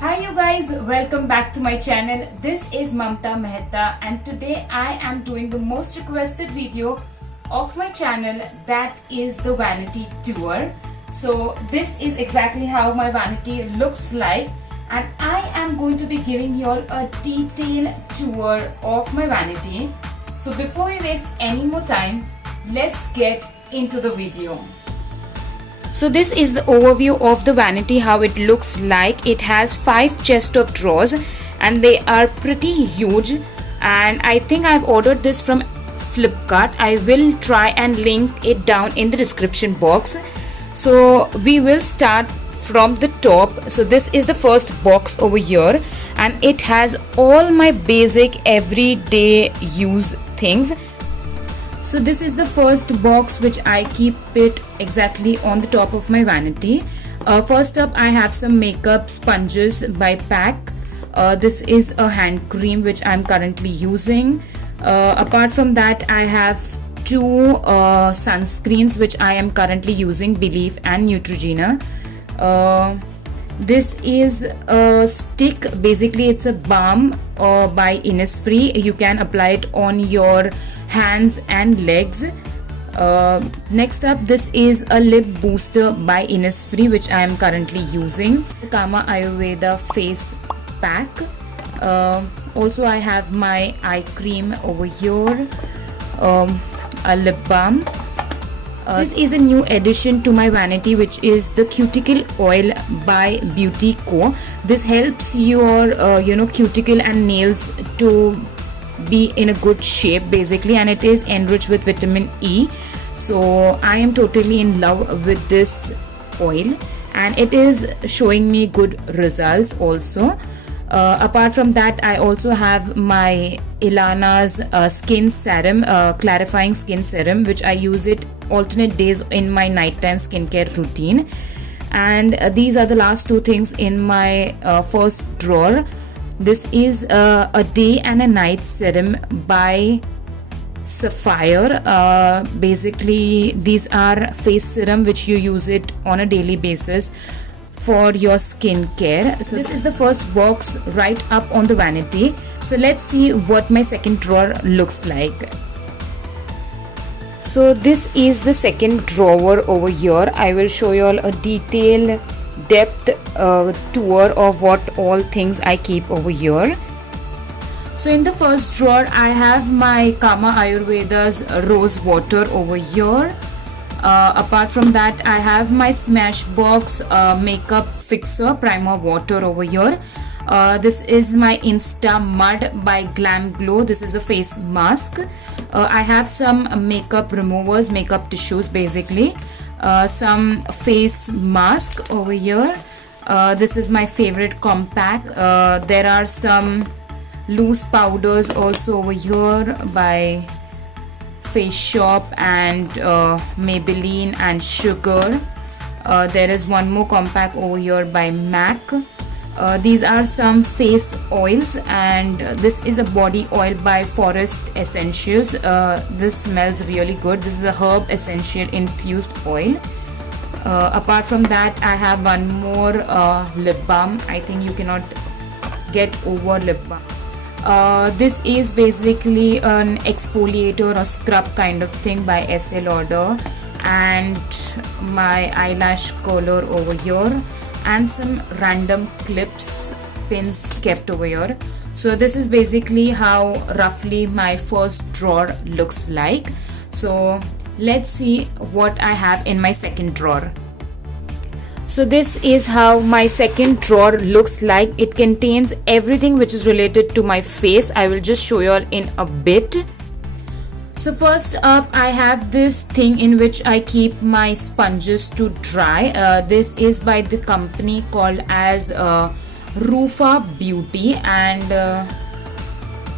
Hi you guys, welcome back to my channel. This is Mamta Mehta and today I am doing the most requested video of my channel, that is the vanity tour. So this is exactly how my vanity looks like and I am going to be giving you all a detailed tour of my vanity. So before we waste any more time, let's get into the video. So this is the overview of the vanity, how it looks like. It has 5 chest of drawers and they are pretty huge, and I think I've ordered this from Flipkart. I will try and link it down in the description box. So we will start from the top. So this is the first box over here and it has all my basic everyday use things. So this is the first box which I keep it exactly on the top of my vanity. First up I have some makeup sponges by PAC. This is a hand cream which I'm currently using. Apart from that I have 2 sunscreens which I am currently using, Belief and Neutrogena. This is a stick, basically it's a balm by Innisfree. You can apply it on your hands and legs. Next up, this is a lip booster by Innisfree which I am currently using, the Kama Ayurveda face pack. Also I have my eye cream over here, a lip balm. This is a new addition to my vanity, which is the cuticle oil by Beauty Co. This helps your cuticle and nails to be in a good shape basically, and it is enriched with vitamin E. So I am totally in love with this oil and it is showing me good results also. Apart from that I also have my Ilana's skin serum, clarifying skin serum, which I use it alternate days in my nighttime skincare routine. And these are the last 2 things in my first drawer. This is a day and a night serum by Sapphire. Basically these are face serum which you use it on a daily basis for your skincare. So this is the first box right up on the vanity. So let's see what my second drawer looks like. So this is the second drawer over here. I will show you all a detailed depth tour of what all things I keep over here. So in the first drawer I have my Kama Ayurveda's rose water over here. Apart from that I have my Smashbox makeup fixer primer water over here. This is my Insta Mud by Glam Glow. This is the face mask. I have some makeup removers, makeup tissues basically. Some face mask over here. This is my favorite compact. There are some loose powders also over here by Face Shop and Maybelline and Sugar. There is one more compact over here by MAC. These are some face oils, and this is a body oil by Forest Essentials. This smells really good. This is a herb essential infused oil. Apart from that I have one more lip balm. I think you cannot get over lip balm. This is basically an exfoliator or scrub kind of thing by Estee Lauder, and my eyelash curler over here, and some random clips, pins kept over here. So this is basically how roughly my first drawer looks like. So let's see what I have in my second drawer. So this is how my second drawer looks like. It contains everything which is related to my face. I will just show you all in a bit. So first up I have this thing in which I keep my sponges to dry. This is by the company called as Rufa Beauty. And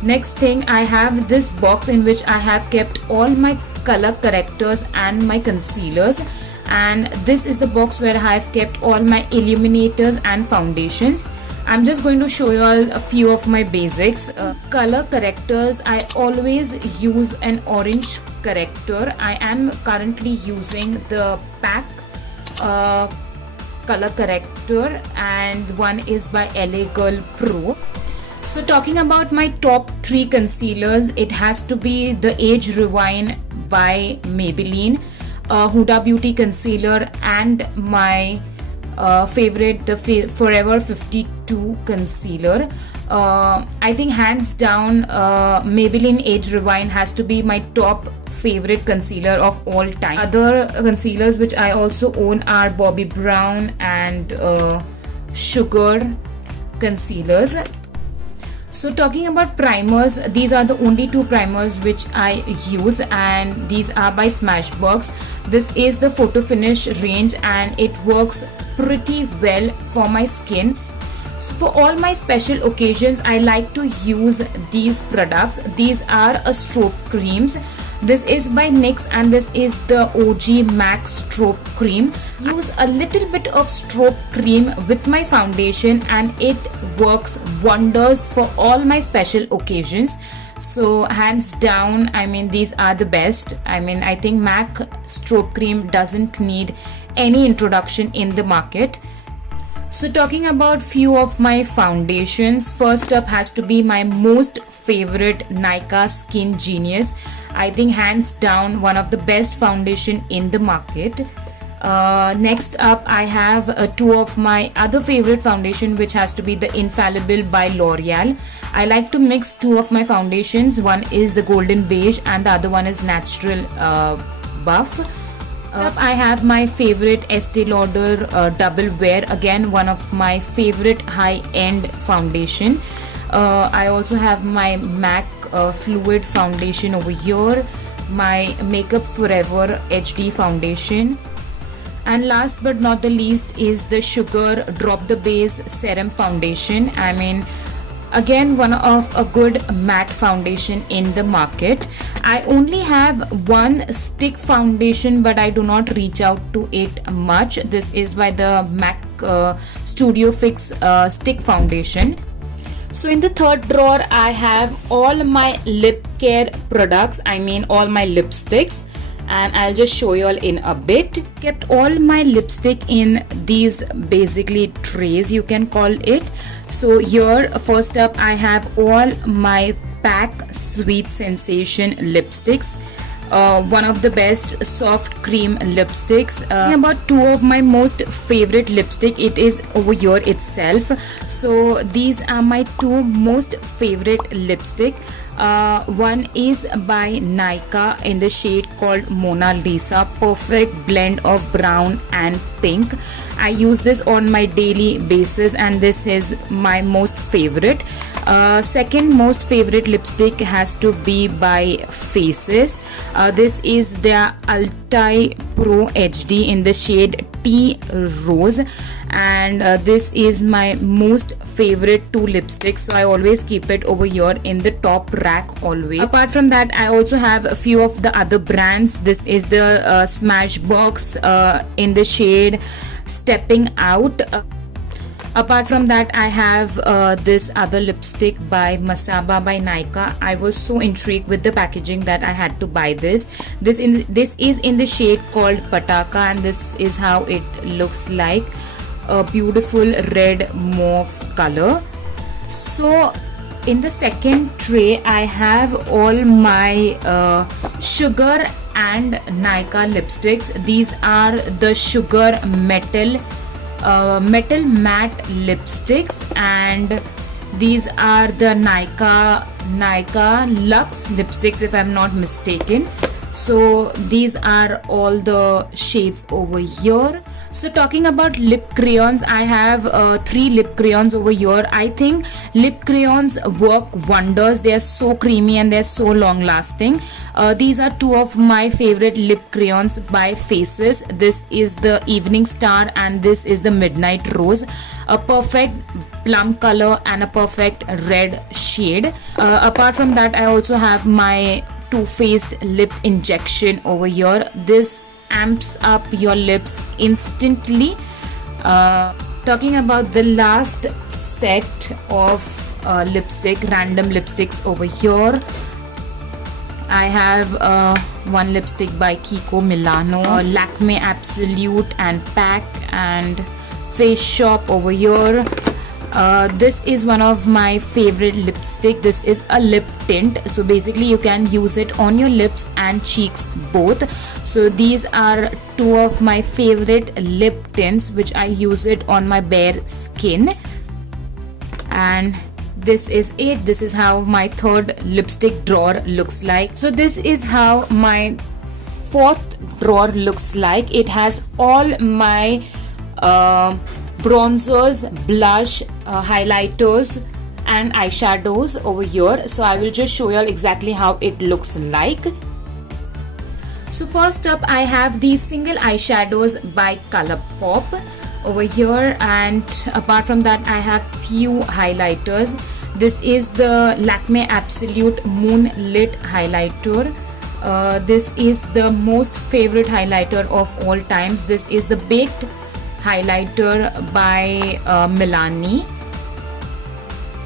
next thing I have this box in which I have kept all my color correctors and my concealers. And this is the box where I have kept all my illuminators and foundations. I'm just going to show you all a few of my basics. Color correctors, I always use an orange corrector. I am currently using the PAC color corrector, and one is by LA Girl Pro. So talking about my top 3 concealers, it has to be the Age Rewind by Maybelline, Huda Beauty concealer, and my favorite, the Forever 52 concealer. I think hands down Maybelline Age Rewind has to be my top favorite concealer of all time. Other concealers which I also own are Bobbi Brown and Sugar concealers. So talking about primers, these are the only 2 primers which I use, and these are by Smashbox. This is the Photo Finish range and it works pretty well for my skin. So for all my special occasions, I like to use these products. These are a strobe creams. This is by NYX and this is the OG Max Strobe Cream. Use a little bit of strobe cream with my foundation and it works wonders for all my special occasions. So hands down, I mean, these are the best. I mean, I think MAC Strobe Cream doesn't need any introduction in the market. So talking about few of my foundations, first up has to be my most favorite Nykaa Skin Genius. I think hands down one of the best foundation in the market. Next up I have 2 of my other favorite foundation, which has to be the Infallible by L'Oreal. I like to mix 2 of my foundations. One is the Golden Beige and the other one is Natural Buff. I have my favorite Estee Lauder Double Wear, again one of my favorite high-end foundation. I also have my MAC Fluid foundation over here, my Makeup Forever HD foundation, and last but not the least is the Sugar Drop the Base Serum foundation. I mean, again one of a good matte foundation in the market. I only have one stick foundation but I do not reach out to it much. This is by the MAC Studio Fix stick foundation. So in the third drawer I have all my lip care products, I mean all my lipsticks, and I'll just show you all in a bit. Kept all my lipstick in these basically trays, you can call it. So here first up I have all my PAC Sweet Sensation lipsticks. One of the best soft cream lipsticks. About 2 of my most favorite lipstick, it is over here itself. So these are my 2 most favorite lipstick. One is by Nykaa in the shade called Mona Lisa, perfect blend of brown and pink. I use this on my daily basis and this is my most favorite. Second most favorite lipstick has to be by Faces. This is their Ulti Pro HD in the shade Tea Rose, and this is my most favorite 2 lipsticks, so I always keep it over here in the top rack always. Apart from that, I also have a few of the other brands. This is the Smashbox in the shade Stepping Out. Apart from that, I have this other lipstick by Masaba by Nykaa. I was so intrigued with the packaging that I had to buy this. This is in the shade called Pataka, and this is how it looks like. A beautiful red mauve color. So in the second tray, I have all my Sugar and Nykaa lipsticks. These are the Sugar Metal matte lipsticks, and these are the Nykaa Luxe lipsticks, if I'm not mistaken. So these are all the shades over here. So talking about lip crayons, I have 3 lip crayons over here. I think lip crayons work wonders. They are so creamy and they're so long lasting. These are 2 of my favorite lip crayons by Faces. This is the Evening Star and this is the Midnight Rose. A perfect plum color and a perfect red shade. Apart from that, I also have my Too Faced lip injection over here. This amps up your lips instantly. Talking about the last set of random lipsticks over here, I have one lipstick by Kiko Milano, Lakme Absolute and PAC, and Face Shop over here. This is one of my favorite lipstick. This is a lip tint, so basically you can use it on your lips and cheeks both. So these are two of my favorite lip tints which I use it on my bare skin. And this is it. This is how my third lipstick drawer looks like. So this is how my fourth drawer looks like. It has all my bronzers, blush, highlighters and eyeshadows over here. So I will just show you all exactly how it looks like. So first up I have these single eyeshadows by Colourpop over here, and apart from that I have few highlighters. This is the Lakme Absolute Moonlit highlighter. This is the most favorite highlighter of all times. This is the Baked highlighter by Milani.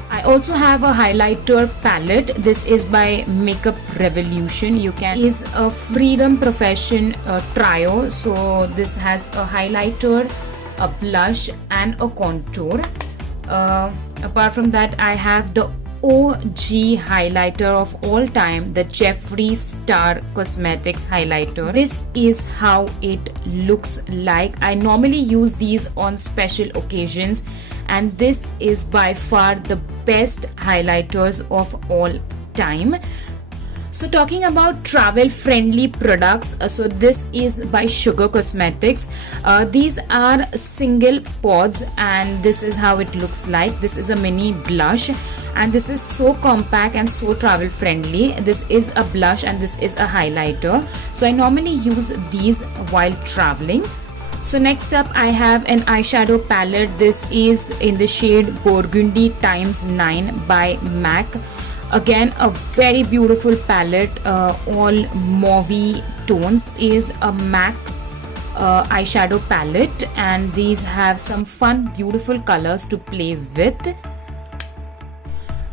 I also have a highlighter palette. This is by Makeup Revolution. You can is a Freedom Profession trio. So this has a highlighter, a blush and a contour. Apart from that I have the OG highlighter of all time, the Jeffree Star Cosmetics highlighter. This is how it looks like. I normally use these on special occasions, and this is by far the best highlighters of all time. So talking about travel friendly products, so this is by Sugar Cosmetics. These are single pods and this is how it looks like. This is a mini blush and this is so compact and so travel friendly. This is a blush and this is a highlighter. So I normally use these while traveling. So next up I have an eyeshadow palette. This is in the shade Burgundy x9 by MAC. Again, a very beautiful palette, all mauvey tones. Is a MAC eyeshadow palette, and these have some fun beautiful colors to play with.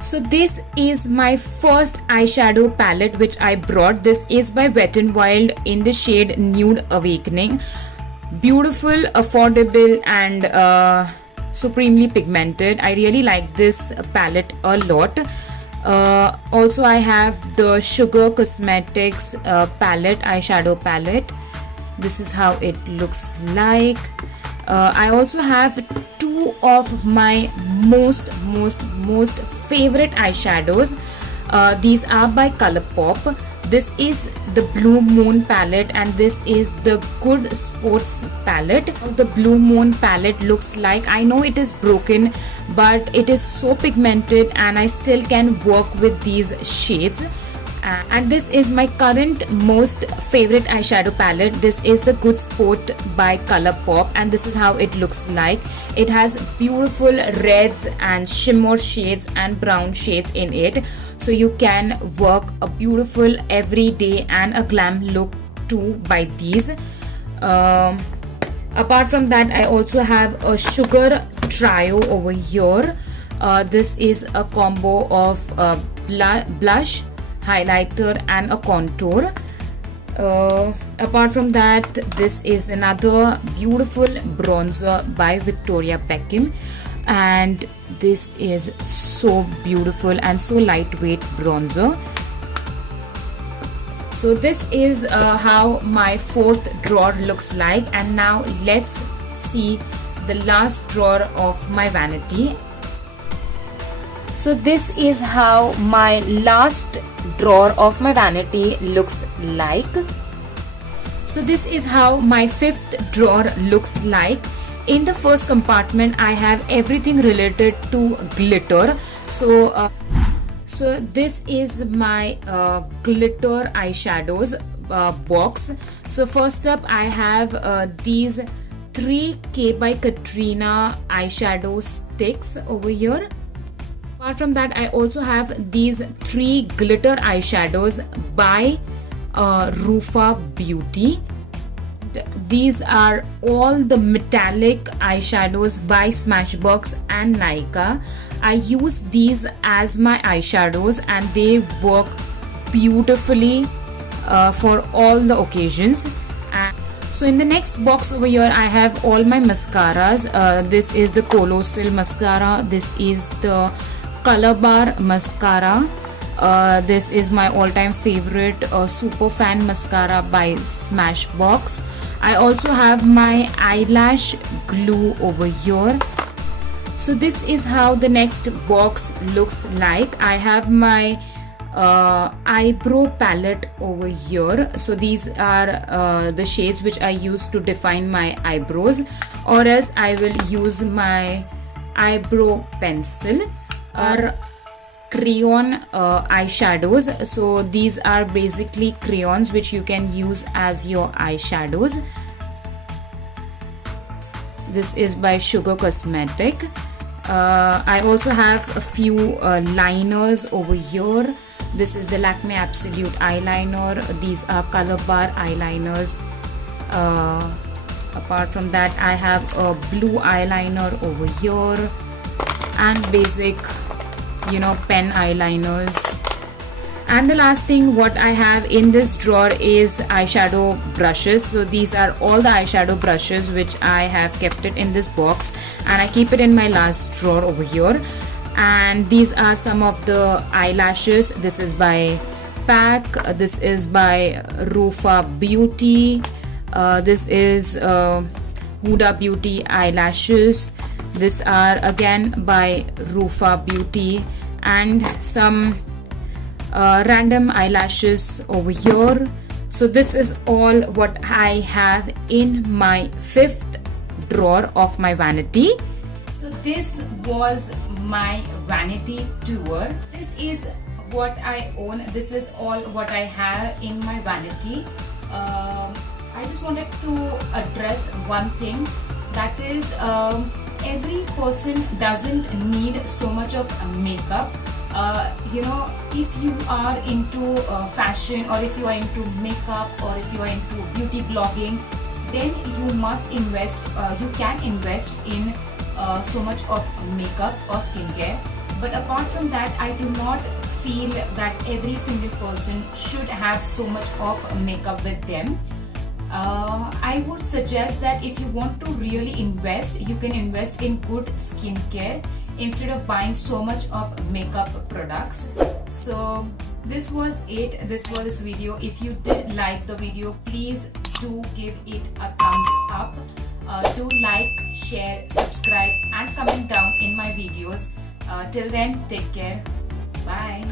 So this is my first eyeshadow palette which I brought. This is by Wet n Wild in the shade Nude Awakening. Beautiful, affordable and supremely pigmented. I really like this palette a lot. Also I have the Sugar Cosmetics eyeshadow palette. This is how it looks like. I also have two of my most favorite eyeshadows. These are by Colourpop. This is the Blue Moon palette and this is the Good Sports palette. The Blue Moon palette looks like, I know it is broken but it is so pigmented and I still can work with these shades. And this is my current most favorite eyeshadow palette. This is the Good Sport by Colourpop and this is how it looks like. It has beautiful reds and shimmer shades and brown shades in it, so you can work a beautiful everyday and a glam look too by these. Apart from that I also have a Sugar trio over here. This is a combo of blush, highlighter and a contour. Apart from that, this is another beautiful bronzer by Victoria Beckham, and this is so beautiful and so lightweight bronzer. So this is how my fourth drawer looks like, and now let's see the last drawer of my vanity. So this is how my last drawer of my vanity looks like. So this is how my fifth drawer looks like. In the first compartment I have everything related to glitter. So this is my glitter eyeshadows box. So first up I have these 3K by Katrina eyeshadow sticks over here. Apart from that, I also have these 3 glitter eyeshadows by Rufa Beauty. These are all the metallic eyeshadows by Smashbox and Nykaa. I use these as my eyeshadows and they work beautifully for all the occasions. And So in the next box over here, I have all my mascaras. This is the Colossal mascara. This is the Color Bar mascara. This is my all-time favorite Super Fan mascara by Smashbox. I also have my eyelash glue over here. So this is how the next box looks like. I have my eyebrow palette over here. So these are the shades which I use to define my eyebrows, or else I will use my eyebrow pencil or crayon eyeshadows. So these are basically crayons which you can use as your eyeshadows. This is by Sugar Cosmetic. I also have a few liners over here. This is the Lakme Absolute eyeliner. These are Color Bar eyeliners. Apart from that, I have a blue eyeliner over here and basic, pen eyeliners. And the last thing what I have in this drawer is eyeshadow brushes. So these are all the eyeshadow brushes which I have kept it in this box, and I keep it in my last drawer over here. And these are some of the eyelashes. This is by PAC. This is by Rufa Beauty. This is Huda Beauty eyelashes. These are again by Rufa Beauty, and some random eyelashes over here. So this is all what I have in my 5th drawer of my vanity. So this was my vanity tour. This is what I own. This is all what I have in my vanity. I just wanted to address one thing, that is every person doesn't need so much of makeup. If you are into fashion, or if you are into makeup, or if you are into beauty blogging, then you must invest, you can invest in so much of makeup or skincare. But apart from that, I do not feel that every single person should have so much of makeup with them. I would suggest that if you want to really invest, you can invest in good skincare instead of buying so much of makeup products. So this was it. This was this video. If you did like the video, please do give it a thumbs up. Do like, share, subscribe and comment down in my videos. Till then, take care. Bye.